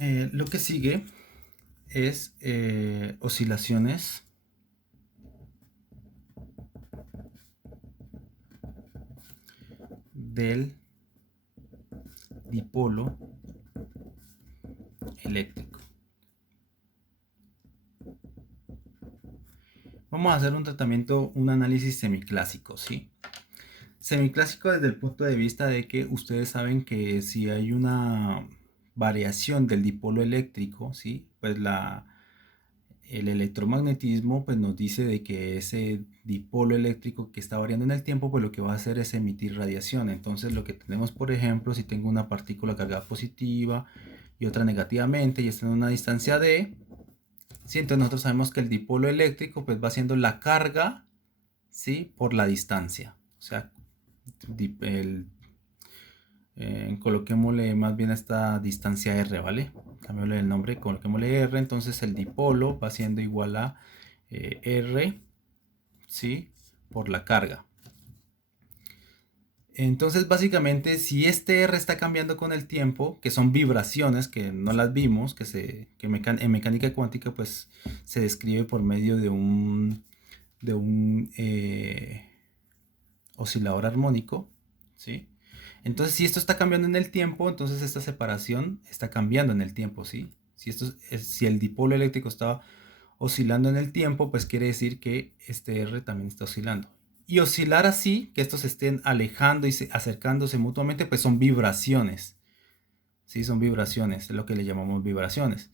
Lo que sigue es oscilaciones del dipolo eléctrico. Vamos a hacer un tratamiento, un análisis semiclásico, ¿sí? Semiclásico desde el punto de vista de que ustedes saben que si hay una variación del dipolo eléctrico, ¿sí? Pues el electromagnetismo pues nos dice de que ese dipolo eléctrico que está variando en el tiempo, pues lo que va a hacer es emitir radiación. Entonces lo que tenemos, por ejemplo, si tengo una partícula cargada positiva y otra negativamente y está en una distancia d, ¿sí? Entonces nosotros sabemos que el dipolo eléctrico pues va haciendo la carga, ¿sí? Por la distancia. O sea, el, coloquémosle más bien esta distancia r, ¿vale? Cambiémosle el nombre, coloquémosle r, entonces el dipolo va siendo igual a r, ¿sí? Por la carga. Entonces básicamente si este r está cambiando con el tiempo, que son vibraciones que no las vimos, en mecánica cuántica pues se describe por medio de un oscilador armónico, ¿sí? Entonces, si esto está cambiando en el tiempo, entonces esta separación está cambiando en el tiempo, ¿sí? Si el dipolo eléctrico está oscilando en el tiempo, pues quiere decir que este R también está oscilando. Y oscilar así, que estos se estén alejando y acercándose mutuamente, pues son vibraciones, ¿sí? Son vibraciones, es lo que le llamamos vibraciones.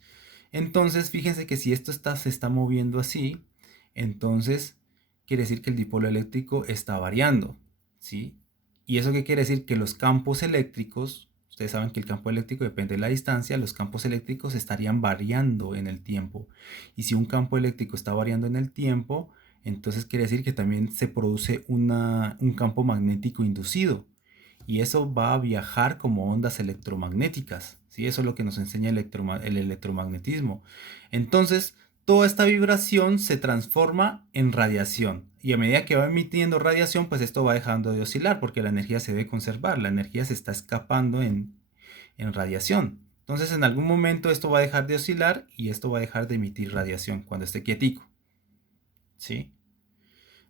Entonces, fíjense que si se está moviendo así, entonces quiere decir que el dipolo eléctrico está variando, ¿sí? ¿Y eso qué quiere decir? Que los campos eléctricos, ustedes saben que el campo eléctrico depende de la distancia, los campos eléctricos estarían variando en el tiempo. Y si un campo eléctrico está variando en el tiempo, entonces quiere decir que también se produce un campo magnético inducido y eso va a viajar como ondas electromagnéticas, ¿sí? Eso es lo que nos enseña el electromagnetismo. Entonces, toda esta vibración se transforma en radiación y a medida que va emitiendo radiación, pues esto va dejando de oscilar porque la energía se debe conservar, la energía se está escapando en radiación. Entonces, en algún momento esto va a dejar de oscilar y esto va a dejar de emitir radiación cuando esté quietico, ¿sí?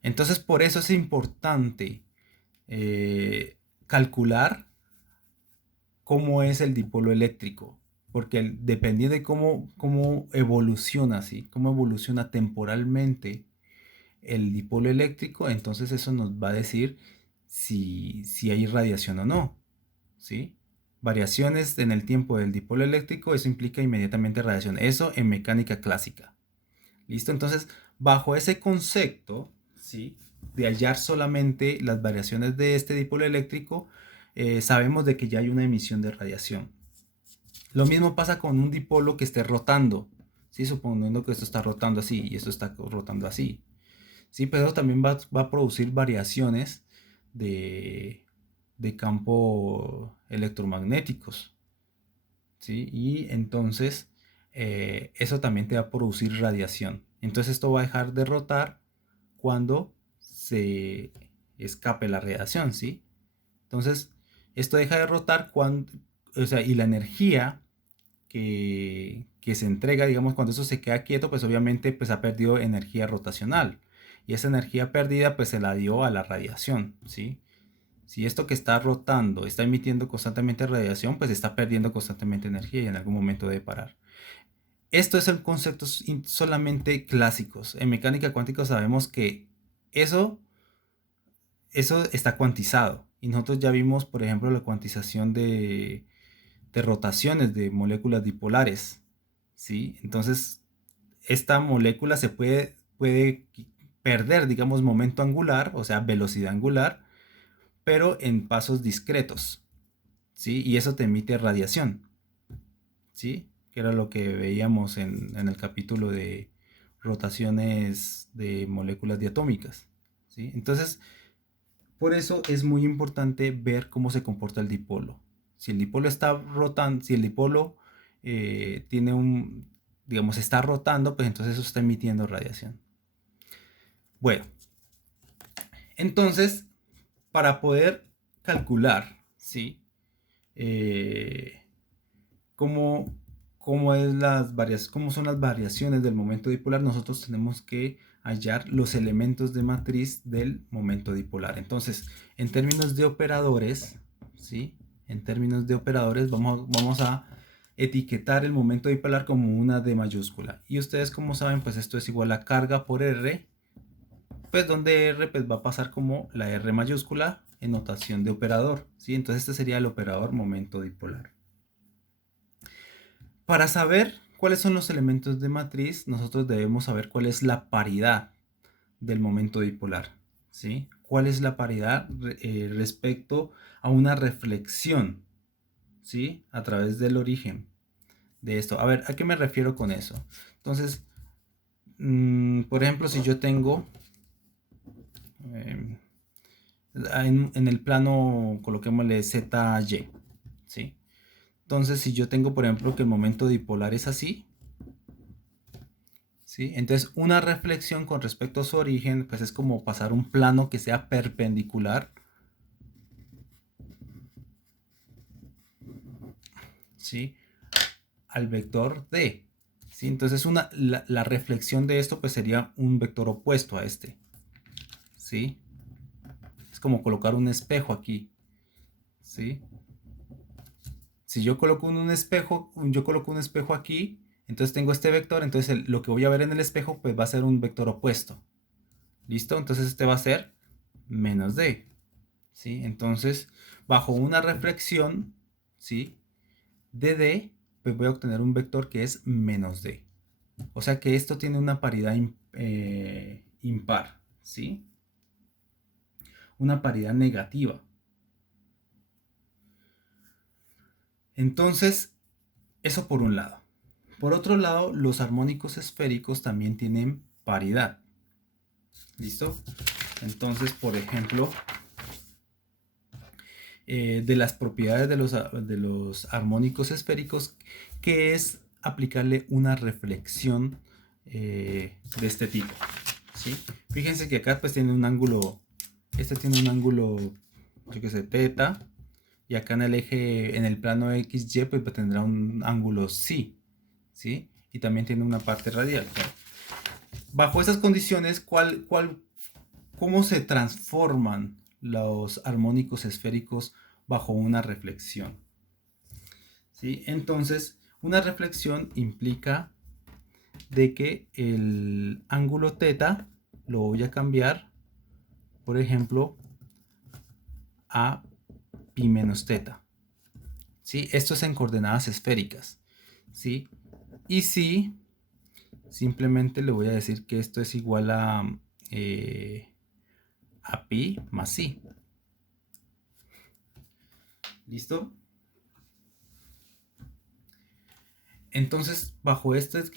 Entonces, por eso es importante eh, calcular cómo es el dipolo eléctrico, porque dependiendo de cómo evoluciona, ¿sí? Cómo evoluciona temporalmente el dipolo eléctrico, entonces eso nos va a decir si hay radiación o no, ¿sí? Variaciones en el tiempo del dipolo eléctrico, eso implica inmediatamente radiación. Eso en mecánica clásica. ¿Listo? Entonces, bajo ese concepto, ¿sí? De hallar solamente las variaciones de este dipolo eléctrico, sabemos de que ya hay una emisión de radiación. Lo mismo pasa con un dipolo que esté rotando, ¿sí? Suponiendo que esto está rotando así y esto está rotando así, ¿sí? Pero también va a producir variaciones de, de campo electromagnéticos, ¿sí? Y entonces eso también te va a producir radiación. Entonces esto va a dejar de rotar cuando se escape la radiación, ¿sí? Entonces esto deja de rotar cuando, o sea, y la energía que se entrega, digamos, cuando eso se queda quieto, pues obviamente pues ha perdido energía rotacional. Y esa energía perdida pues se la dio a la radiación, ¿sí? Si esto que está rotando está emitiendo constantemente radiación, pues está perdiendo constantemente energía y en algún momento debe parar. Estos son conceptos solamente clásicos. En mecánica cuántica sabemos que eso, eso está cuantizado. Y nosotros ya vimos, por ejemplo, la cuantización de rotaciones de moléculas dipolares, ¿sí? Entonces, esta molécula puede perder, digamos, momento angular, o sea, velocidad angular, pero en pasos discretos, ¿sí? Y eso te emite radiación, ¿sí? Que era lo que veíamos en el capítulo de rotaciones de moléculas diatómicas, ¿sí? Entonces, por eso es muy importante ver cómo se comporta el dipolo. Si el dipolo está rotando, si el dipolo tiene digamos, está rotando, pues entonces eso está emitiendo radiación. Bueno, entonces, para poder calcular, ¿sí? Eh, cómo, cómo son las variaciones del momento dipolar, nosotros tenemos que hallar los elementos de matriz del momento dipolar. Entonces, en términos de operadores, ¿sí? En términos de operadores, vamos a etiquetar el momento dipolar como una D mayúscula. Y ustedes, como saben, pues esto es igual a carga por R, pues donde R pues va a pasar como la R mayúscula en notación de operador, ¿sí? Entonces este sería el operador momento dipolar. Para saber cuáles son los elementos de matriz, nosotros debemos saber cuál es la paridad del momento dipolar, ¿sí? ¿Cuál es la paridad respecto a una reflexión, ¿sí? A través del origen de esto. A ver, ¿a qué me refiero con eso? Entonces, por ejemplo, si yo tengo en el plano, coloquémosle ZY, ¿sí? Entonces, si yo tengo, por ejemplo, que el momento dipolar es así, ¿sí? Entonces, una reflexión con respecto a su origen, pues es como pasar un plano que sea perpendicular, ¿sí? Al vector D, ¿sí? Entonces, la reflexión de esto, pues sería un vector opuesto a este, ¿sí? Es como colocar un espejo aquí, ¿sí? Si yo coloco un espejo aquí, entonces tengo este vector, entonces lo que voy a ver en el espejo pues va a ser un vector opuesto. ¿Listo? Entonces este va a ser menos D. ¿Sí? Entonces, bajo una reflexión, ¿sí? De D, pues voy a obtener un vector que es menos D. O sea que esto tiene una paridad impar, ¿sí? Una paridad negativa. Entonces, eso por un lado. Por otro lado, los armónicos esféricos también tienen paridad. ¿Listo? Entonces, por ejemplo, de las propiedades de los armónicos esféricos, que es aplicarle una reflexión de este tipo. ¿Sí? Fíjense que acá pues tiene un ángulo, este tiene un ángulo, yo que sé, teta, y acá en el eje, en el plano XY, pues tendrá un ángulo psi, ¿sí? Y también tiene una parte radial. Bajo esas condiciones, ¿cómo se transforman los armónicos esféricos bajo una reflexión? ¿Sí? Entonces, una reflexión implica de que el ángulo teta lo voy a cambiar, por ejemplo, a pi menos teta. ¿Sí? Esto es en coordenadas esféricas. ¿Sí? Y si simplemente le voy a decir que esto es igual a pi más si. ¿Listo? Entonces, bajo estos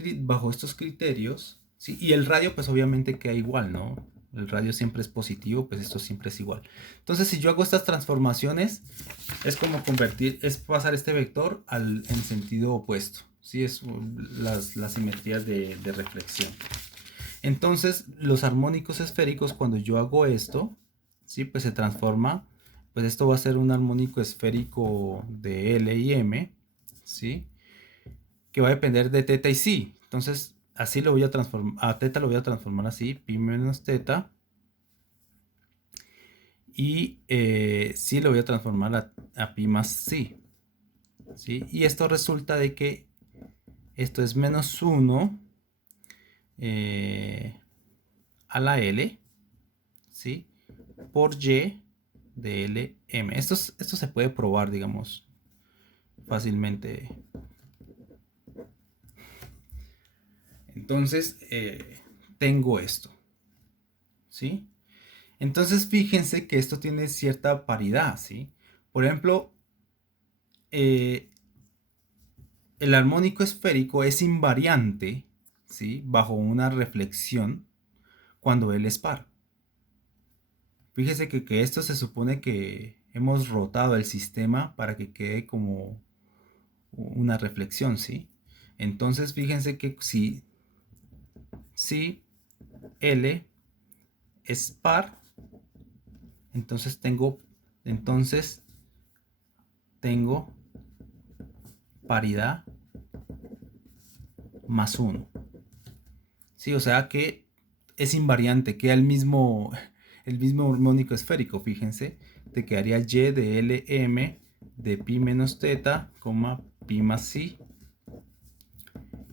criterios, ¿sí? Y el radio, pues obviamente queda igual, ¿no? El radio siempre es positivo, pues esto siempre es igual. Entonces, si yo hago estas transformaciones, es como es pasar este vector en sentido opuesto, ¿sí? Es las simetrías de reflexión. Entonces, los armónicos esféricos, cuando yo hago esto, ¿sí? Pues se transforma, pues esto va a ser un armónico esférico de L y M, ¿sí? Que va a depender de teta y psi. Entonces, así lo voy a transformar, a teta lo voy a transformar así, pi menos teta. Y psi lo voy a transformar a pi más psi. ¿Sí? Y esto resulta de que esto es menos 1 a la L, ¿sí? Por Y de LM. Esto se puede probar, digamos, fácilmente. Entonces, tengo esto, ¿sí? Entonces, fíjense que esto tiene cierta paridad, ¿sí? Por ejemplo, el armónico esférico es invariante, ¿sí? Bajo una reflexión cuando él es par. Fíjese que esto se supone que hemos rotado el sistema para que quede como una reflexión, ¿sí? Entonces, fíjense que si L es par, entonces tengo paridad más 1. ¿Sí? O sea que es invariante, queda el mismo armónico esférico, fíjense. Te quedaría y de Lm de pi menos teta, pi más si.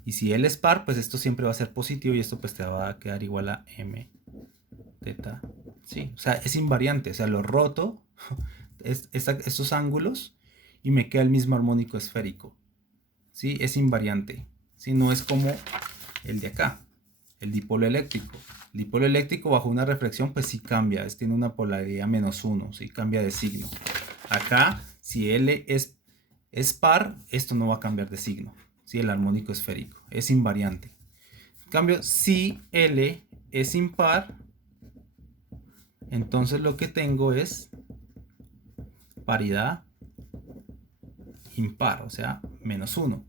Y si L es par, pues esto siempre va a ser positivo y esto pues te va a quedar igual a m teta. Sí, o sea, es invariante, o sea, lo roto estos ángulos y me queda el mismo armónico esférico. ¿Sí? Es invariante. ¿Sí? No es como el de acá, el dipolo eléctrico. El dipolo eléctrico bajo una reflexión pues sí cambia, tiene una polaridad -1, ¿sí? Cambia de signo. Acá, si L es par, esto no va a cambiar de signo. ¿Sí? El armónico esférico es invariante. En cambio, si L es impar, entonces lo que tengo es paridad impar, o sea, -1.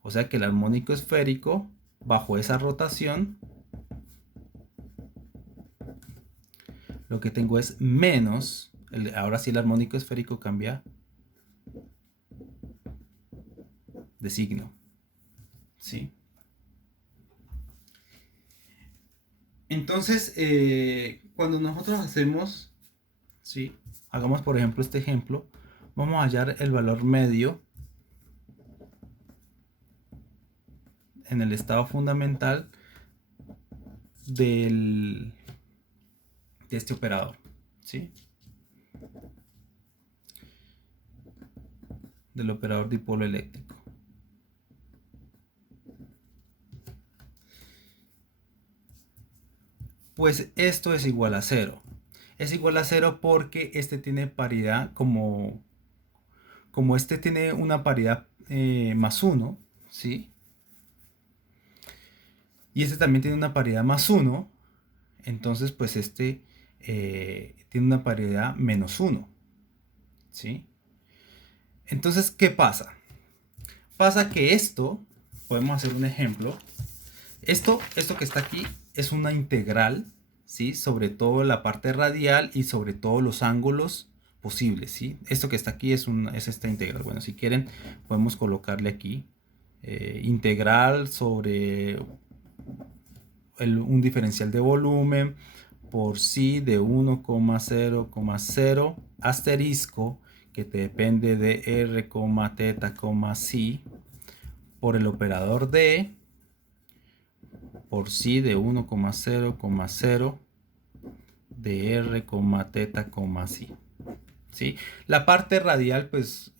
O sea que el armónico esférico, bajo esa rotación, lo que tengo es menos, ahora sí el armónico esférico cambia de signo. ¿Sí? Entonces, cuando nosotros hacemos, ¿sí? Hagamos por ejemplo este ejemplo, vamos a hallar el valor medio en el estado fundamental de este operador, ¿sí? Del operador dipolo eléctrico. Pues esto es igual a 0. Es igual a 0 porque este tiene paridad como este tiene una paridad +1, ¿sí? Y este también tiene una paridad +1, entonces pues este tiene una paridad -1, ¿sí? Entonces, ¿qué pasa? Pasa que esto, podemos hacer un ejemplo, esto que está aquí es una integral, ¿sí? Sobre todo la parte radial y sobre todos los ángulos posibles, ¿sí? Esto que está aquí es esta integral. Bueno, si quieren podemos colocarle aquí integral sobre un diferencial de volumen por sí de 1,0,0 asterisco que te depende de r, teta, sí por el operador de por sí de 1,0,0 de r, teta, sí. ¿Sí? La parte radial pues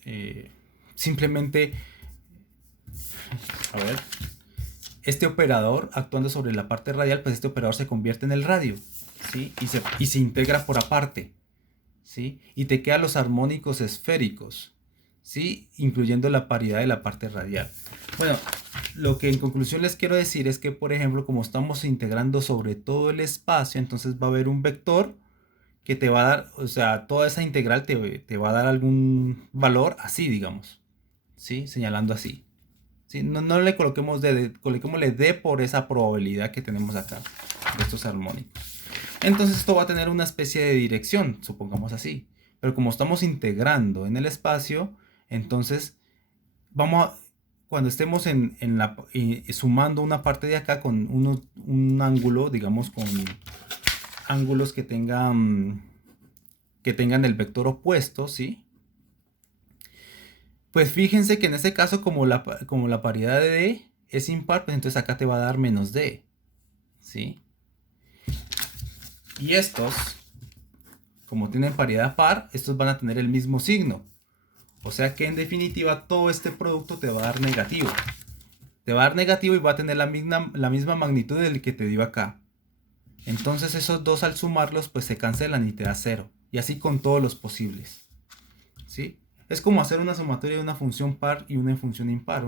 simplemente, a ver, este operador actuando sobre la parte radial, pues este operador se convierte en el radio, ¿sí? Y se integra por aparte, ¿sí? Y te quedan los armónicos esféricos, ¿sí? Incluyendo la paridad de la parte radial. Bueno, lo que en conclusión les quiero decir es que, por ejemplo, como estamos integrando sobre todo el espacio, entonces va a haber un vector que te va a dar, o sea, toda esa integral te va a dar algún valor así, digamos, ¿sí? Señalando así. ¿Sí? No le coloquémosle D por esa probabilidad que tenemos acá de estos armónicos. Entonces esto va a tener una especie de dirección, supongamos así. Pero como estamos integrando en el espacio, entonces cuando estemos sumando una parte de acá con un ángulo, digamos con ángulos que tengan el vector opuesto, ¿sí? Pues fíjense que en este caso, como la paridad de D es impar, pues entonces acá te va a dar -D, ¿sí? Y estos, como tienen paridad par, estos van a tener el mismo signo. O sea que en definitiva todo este producto te va a dar negativo. Te va a dar negativo y va a tener la misma magnitud del que te dio acá. Entonces esos dos al sumarlos pues se cancelan y te da 0. Y así con todos los posibles. ¿Sí? Es como hacer una sumatoria de una función par y una función impar.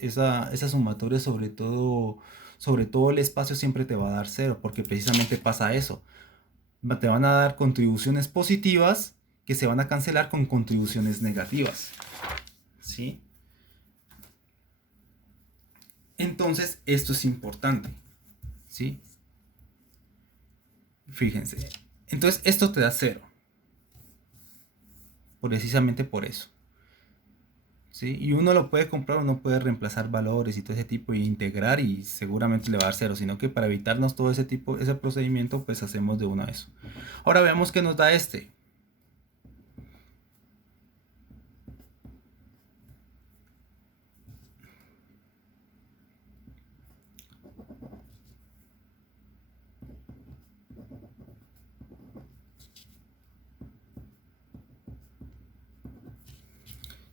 Esa sumatoria sobre todo el espacio siempre te va a dar 0 porque precisamente pasa eso. Te van a dar contribuciones positivas que se van a cancelar con contribuciones negativas. ¿Sí? Entonces esto es importante. ¿Sí? Fíjense. Entonces esto te da 0. Precisamente por eso. ¿sí? Y uno lo puede comprar, uno puede reemplazar valores y todo ese tipo y integrar y seguramente le va a dar cero, sino que para evitarnos todo ese tipo, ese procedimiento, pues hacemos de una vez. Ahora veamos qué nos da este.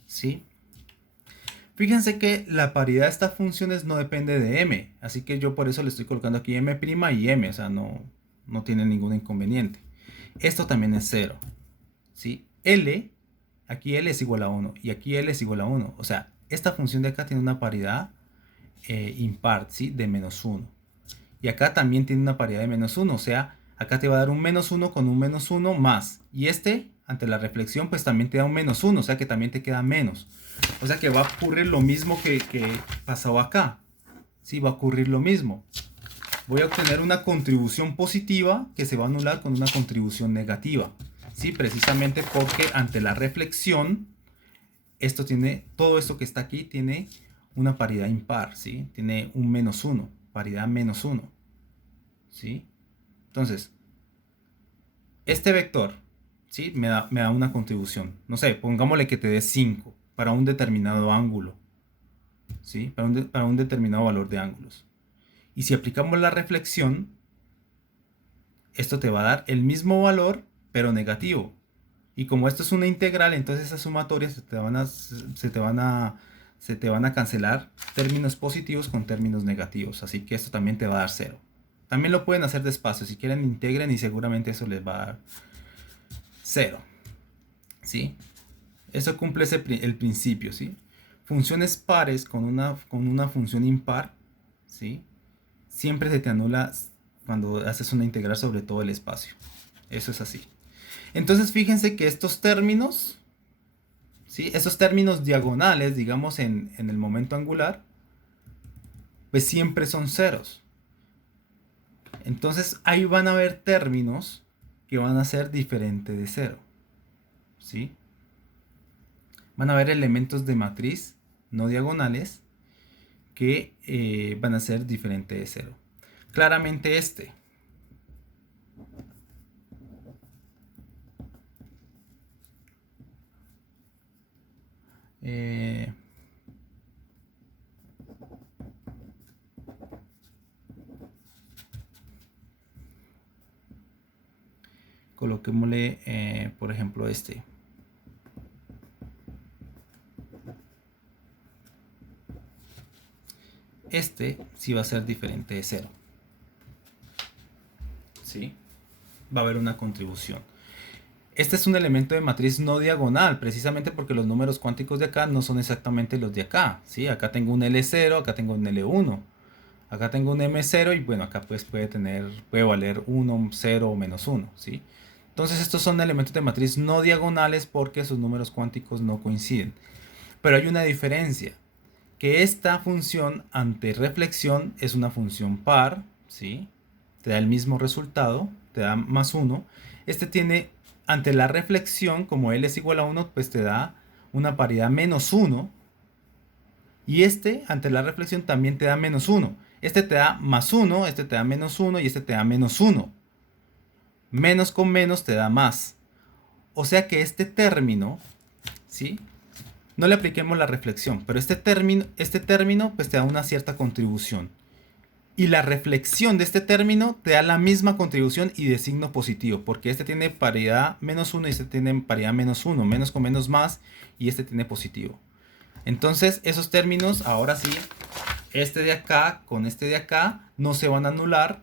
¿Sí? Fíjense que la paridad de estas funciones no depende de m, así que yo por eso le estoy colocando aquí m' y m, o sea, no tiene ningún inconveniente. Esto también es cero, ¿sí? L, aquí L es igual a 1 y aquí L es igual a 1, o sea, esta función de acá tiene una paridad impar, ¿sí? De menos 1. Y acá también tiene una paridad de menos 1, o sea, acá te va a dar un menos 1 con un menos 1 más. Y este, ante la reflexión, pues también te da un menos 1, o sea que también te queda menos. O sea que va a ocurrir lo mismo que pasó acá. Sí, va a ocurrir lo mismo. Voy a obtener una contribución positiva que se va a anular con una contribución negativa. Sí, precisamente porque ante la reflexión, todo esto que está aquí tiene una paridad impar, ¿sí? Tiene un menos 1, paridad menos 1, ¿sí? Entonces, este vector, ¿sí? Me da una contribución. No sé, pongámosle que te dé 5 para un determinado ángulo, ¿sí? Para un determinado valor de ángulos. Y si aplicamos la reflexión, esto te va a dar el mismo valor, pero negativo. Y como esto es una integral, entonces esas sumatorias se te van a cancelar términos positivos con términos negativos. Así que esto también te va a dar cero. También lo pueden hacer despacio. Si quieren, integren y seguramente eso les va a dar cero. ¿Sí? Eso cumple el principio. ¿Sí? Funciones pares con una función impar, ¿sí? Siempre se te anula cuando haces una integral sobre todo el espacio. Eso es así. Entonces fíjense que estos términos, ¿sí? Esos términos diagonales, digamos en el momento angular, pues siempre son ceros. Entonces ahí van a haber términos que van a ser diferentes de cero, ¿sí? Van a haber elementos de matriz no diagonales que van a ser diferentes de cero. Claramente este. Eh, Coloquémosle, por ejemplo, este. Este sí va a ser diferente de cero. ¿Sí? Va a haber una contribución. Este es un elemento de matriz no diagonal, precisamente porque los números cuánticos de acá no son exactamente los de acá. ¿Sí? Acá tengo un L0, acá tengo un L1, acá tengo un M0 y bueno, acá pues puede valer 1, 0 o menos 1. ¿Sí? Entonces estos son elementos de matriz no diagonales porque sus números cuánticos no coinciden. Pero hay una diferencia, que esta función ante reflexión es una función par, ¿sí? Te da el mismo resultado, te da más 1. Este tiene, ante la reflexión, como L es igual a 1, pues te da una paridad menos 1. Y este, ante la reflexión, también te da menos 1. Este te da más 1, este te da menos 1 y este te da menos 1. Menos con menos te da más. O sea que este término, ¿sí? No le apliquemos la reflexión, pero este término pues te da una cierta contribución. Y la reflexión de este término te da la misma contribución y de signo positivo, porque este tiene paridad menos 1 y este tiene paridad menos 1, menos con menos más, y este tiene positivo. Entonces esos términos, ahora sí, este de acá con este de acá no se van a anular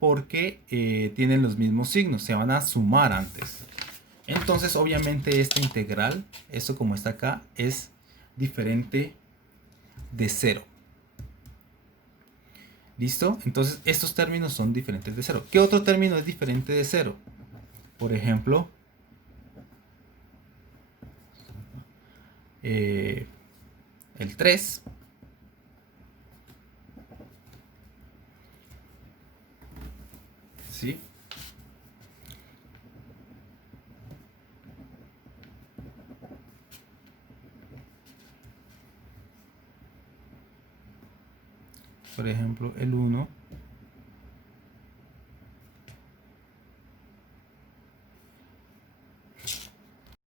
porque tienen los mismos signos, se van a sumar antes. Entonces obviamente esta integral, esto como está acá, es diferente de cero. ¿Listo? Entonces estos términos son diferentes de cero. ¿Qué otro término es diferente de cero? Por ejemplo, el 3. ¿Sí? por ejemplo, el 1